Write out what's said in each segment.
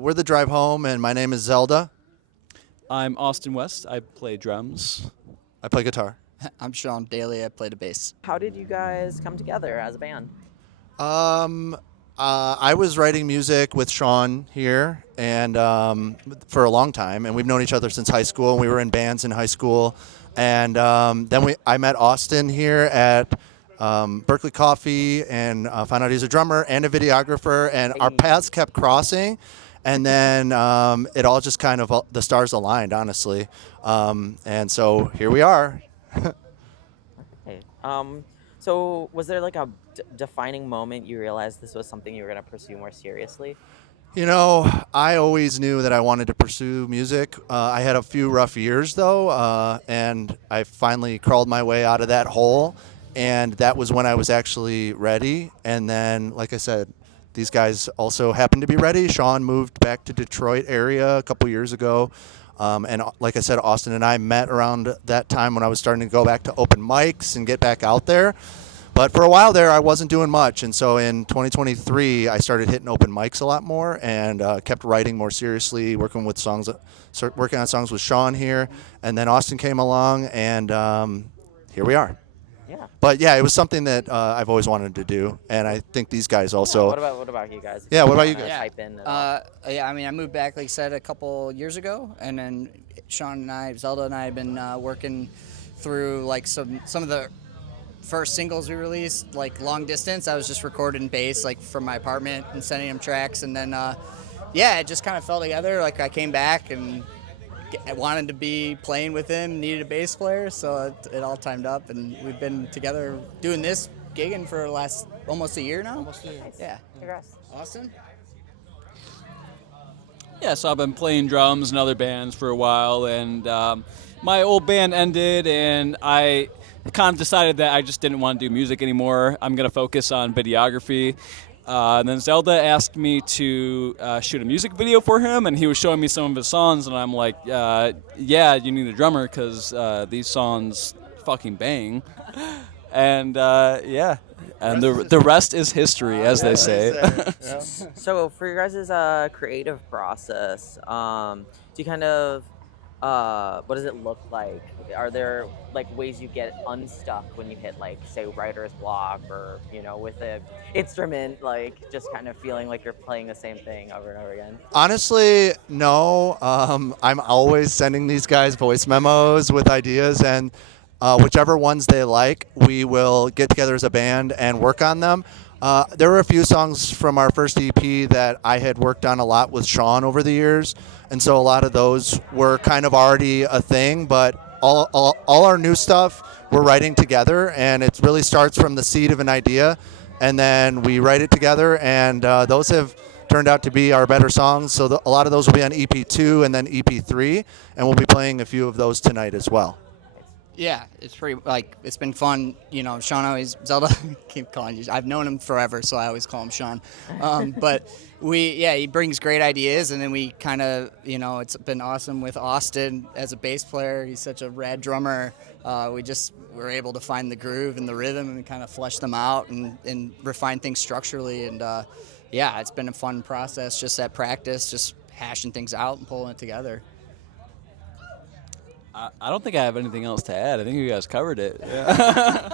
We're the drive home, and my name is Zelda. I'm Austin West. I play drums. I play guitar. I'm Sean Daly. I play the bass. How did you guys come together as a band? I was writing music with Sean here, and for a long time, and we've known each other since high school. And we were in bands in high school, and then I met Austin here at Berkeley Coffee, and found out he's a drummer and a videographer, and our paths kept crossing, and then it all just kind of the stars aligned, honestly, and so here we are. Hey, so was there like a defining moment you realized this was something you were going to pursue more seriously? You know, I always knew that I wanted to pursue music. I had a few rough years, though, and I finally crawled my way out of that hole, and that was when I was actually ready. And then, like I said, these guys also happened to be ready. Sean moved back to Detroit area a couple years ago, and like I said, Austin and I met around that time when I was starting to go back to open mics and get back out there. But for a while there, I wasn't doing much, and so in 2023, I started hitting open mics a lot more, and kept writing more seriously, working on songs with Sean here, and then Austin came along, and here we are. Yeah. But yeah, it was something that I've always wanted to do, and I think these guys also. Yeah, what about you guys? Yeah, what about you guys? Type in at all? I mean, I moved back, like I said, a couple years ago, and then Sean and I, Zelda and I, have been working through like some of the first singles we released, like Long Distance. I was just recording bass like from my apartment and sending him tracks, and then it just kind of fell together. Like I came back and I wanted to be playing with him, needed a bass player, so it all timed up, and we've been together doing this, gigging for the last almost a year now. Nice. Yeah. Congrats. Austin? Yeah, so I've been playing drums in other bands for a while, and my old band ended, and I kind of decided that I just didn't want to do music anymore. I'm going to focus on videography. And then Zelda asked me to shoot a music video for him, and he was showing me some of his songs, and I'm like, yeah, you need a drummer because these songs fucking bang. And and the rest is history, as they say. So for your guys' creative process, do you kind of, what does it look like? Are there like ways you get unstuck when you hit like say writer's block, or with an instrument, like just kind of feeling like you're playing the same thing over and over again? Honestly, no. I'm always sending these guys voice memos with ideas, and whichever ones they like, we will get together as a band and work on them. There were a few songs from our first EP that I had worked on a lot with Sean over the years, and so a lot of those were kind of already a thing, but all our new stuff we're writing together, and it really starts from the seed of an idea, and then we write it together, and those have turned out to be our better songs. So a lot of those will be on EP2 and then EP3, and we'll be playing a few of those tonight as well. Yeah, it's pretty, it's been fun. Sean always, Zelda, keep calling you. I've known him forever, so I always call him Sean. But he brings great ideas, and then we kind of, it's been awesome with Austin as a bass player. He's such a rad drummer. We just were able to find the groove and the rhythm and kind of flesh them out and refine things structurally. And it's been a fun process, just at practice, just hashing things out and pulling it together. I don't think I have anything else to add. I think you guys covered it. Yeah.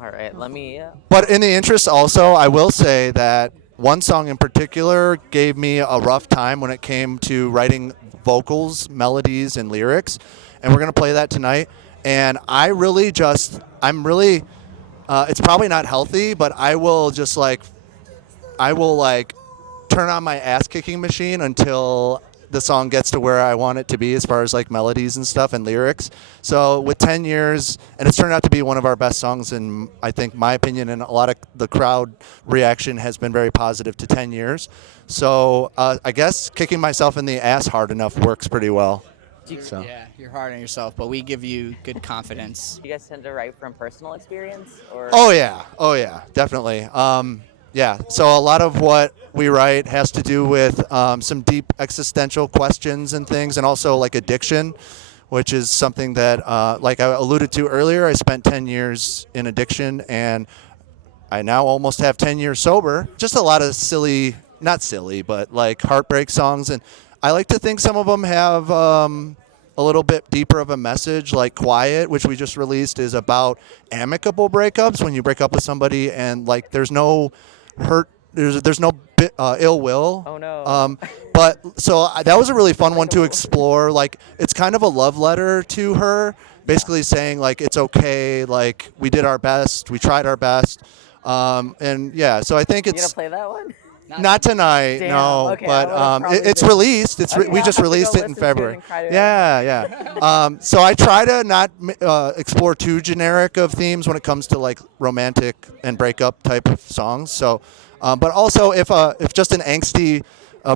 All right, let me. But in the interest also, I will say that one song in particular gave me a rough time when it came to writing vocals, melodies, and lyrics. And we're going to play that tonight. And it's probably not healthy, but I will turn on my ass kicking machine until the song gets to where I want it to be as far as like melodies and stuff and lyrics. So with 10 years, and it's turned out to be one of our best songs in, I think, my opinion, and a lot of the crowd reaction has been very positive to 10 years. So I guess kicking myself in the ass hard enough works pretty well. Yeah, you're hard on yourself, but we give you good confidence. Do you guys tend to write from personal experience, or? Oh yeah, definitely. So a lot of what we write has to do with some deep existential questions and things, and also like addiction, which is something that, like I alluded to earlier, I spent 10 years in addiction, and I now almost have 10 years sober. Just a lot of silly not silly, but like heartbreak songs. And I like to think some of them have a little bit deeper of a message, like Quiet, which we just released, is about amicable breakups, when you break up with somebody and like there's no hurt, there's no ill will. Oh no. But so that was a really fun one to explore. Like it's kind of a love letter to her, basically saying like it's okay, like we did our best, we tried our best. And yeah, so I think You it's gonna play that one? not tonight, Damn, no, okay, I but would've probably it's been- released. It's Okay, we I'll just have to go released it in listen to it February. and cry to it. Yeah. So I try to not explore too generic of themes when it comes to like romantic and breakup type of songs. So, but also if just an angsty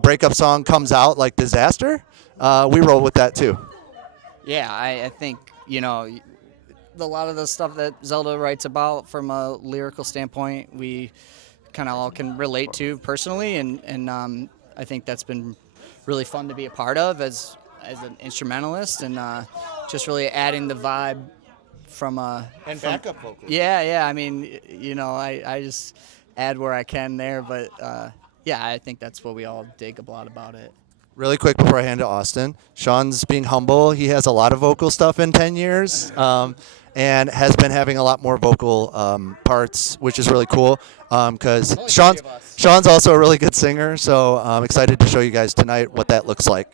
breakup song comes out like Disaster, we roll with that too. Yeah, I think, a lot of the stuff that Zelda writes about from a lyrical standpoint, we kind of all can relate to personally, and I think that's been really fun to be a part of as an instrumentalist, and just really adding the vibe from And backup vocals. Yeah. I mean, I just add where I can there, but yeah, I think that's what we all dig a lot about it. Really quick before I hand to Austin, Sean's being humble. He has a lot of vocal stuff in 10 years and has been having a lot more vocal parts, which is really cool because Sean's also a really good singer. So I'm excited to show you guys tonight what that looks like.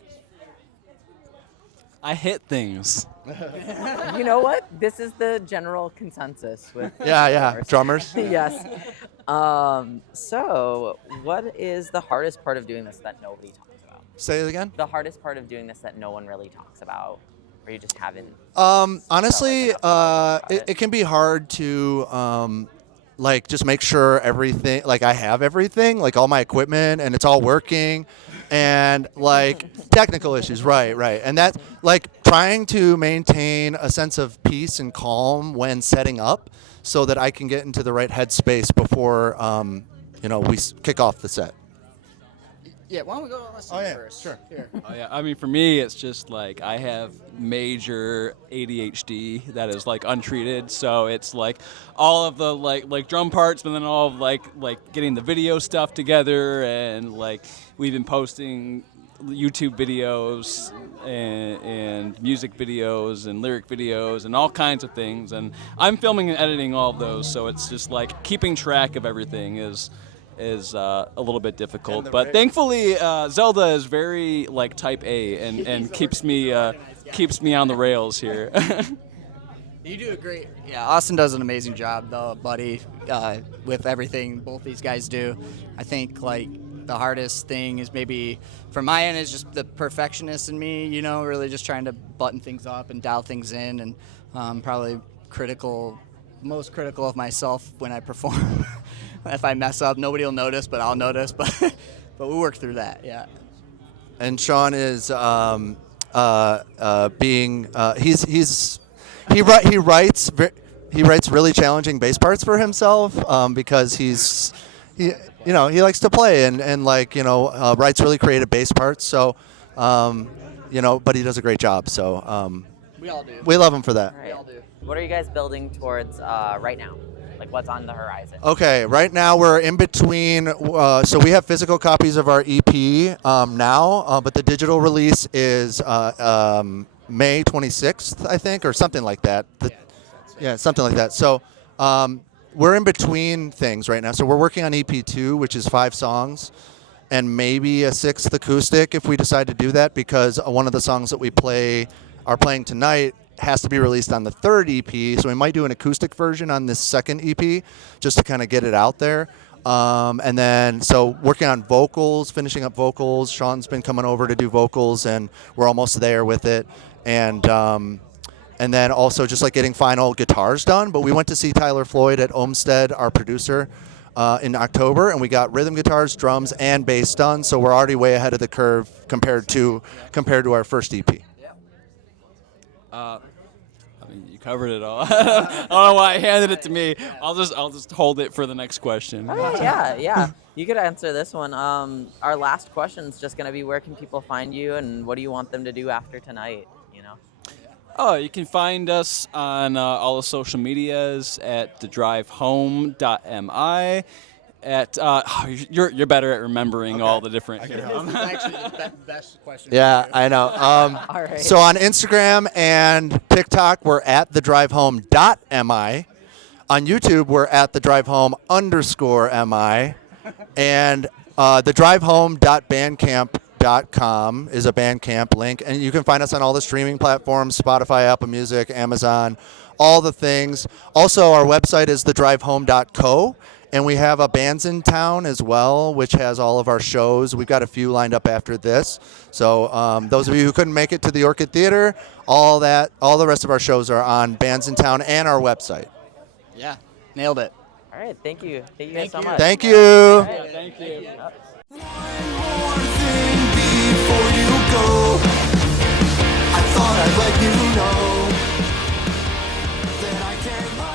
I hit things. You know what? This is the general consensus with Yeah, drummers. Yes. So, what is the hardest part of doing this that nobody talks about? Say it again. The hardest part of doing this that no one really talks about, or you just haven't? Honestly, enough people talk about it can be hard to like just make sure everything, like I have everything, like all my equipment and it's all working, and like technical issues, right, and that's like trying to maintain a sense of peace and calm when setting up, so that I can get into the right headspace before we kick off the set. Yeah, why don't we go to Austin first? Sure. Here. Oh yeah, I mean for me it's just like I have major ADHD that is like untreated, so it's like all of the like drum parts, but then all of like getting the video stuff together, and like we've been posting YouTube videos and music videos and lyric videos and all kinds of things, and I'm filming and editing all of those, so it's just like keeping track of everything is a little bit difficult, but thankfully Zelda is very like type A and keeps me on the rails here. You do a great. Yeah, Austin does an amazing job, though, buddy, with everything both these guys do. I think like the hardest thing is maybe from my end is just the perfectionist in me, really just trying to button things up and dial things in, and probably most critical of myself when I perform. If I mess up, nobody will notice, but I'll notice. But we work through that, yeah. And Sean is he writes really challenging bass parts for himself because he likes to play and writes really creative bass parts. So but he does a great job. So We all do. we love him for that. All We right. all do. What are you guys building towards right now? Like what's on the horizon? Okay, right now we're in between. So we have physical copies of our EP now, but the digital release is May 26th, I think, or something like that. Something like that. So we're in between things right now. So we're working on EP2, which is 5 songs, and maybe a 6th acoustic if we decide to do that, because one of the songs that we are playing tonight has to be released on the 3rd EP, so we might do an acoustic version on this 2nd EP just to kind of get it out there. And then, so working on vocals, finishing up vocals. Sean's been coming over to do vocals, and we're almost there with it. And then also just like getting final guitars done. But we went to see Tyler Floyd at Homestead, our producer, in October, and we got rhythm guitars, drums, and bass done. So we're already way ahead of the curve compared to our first EP. I mean, you covered it all. I don't know why I handed it to me. I'll just hold it for the next question. Oh, yeah. You could answer this one. Our last question is just going to be, where can people find you, and what do you want them to do after tonight? Oh, you can find us on all the social medias at thedrivehome.mi. at you're better at remembering all the different. This is actually the best question. Yeah, I know. All right. So on Instagram and TikTok, we're at thedrivehome.mi. On YouTube, we're at thedrivehome_mi. And thedrivehome.bandcamp.com is a Bandcamp link. And you can find us on all the streaming platforms, Spotify, Apple Music, Amazon, all the things. Also, our website is thedrivehome.co. And we have a Bands in Town as well, which has all of our shows. We've got a few lined up after this. So those of you who couldn't make it to the Orchid Theater, all the rest of our shows are on Bands in Town and our website. Yeah, nailed it. All right. Thank you. Thank you guys so much. Thank you. Yeah, thank you. One thing before you go, I thought I'd let you know that I care more.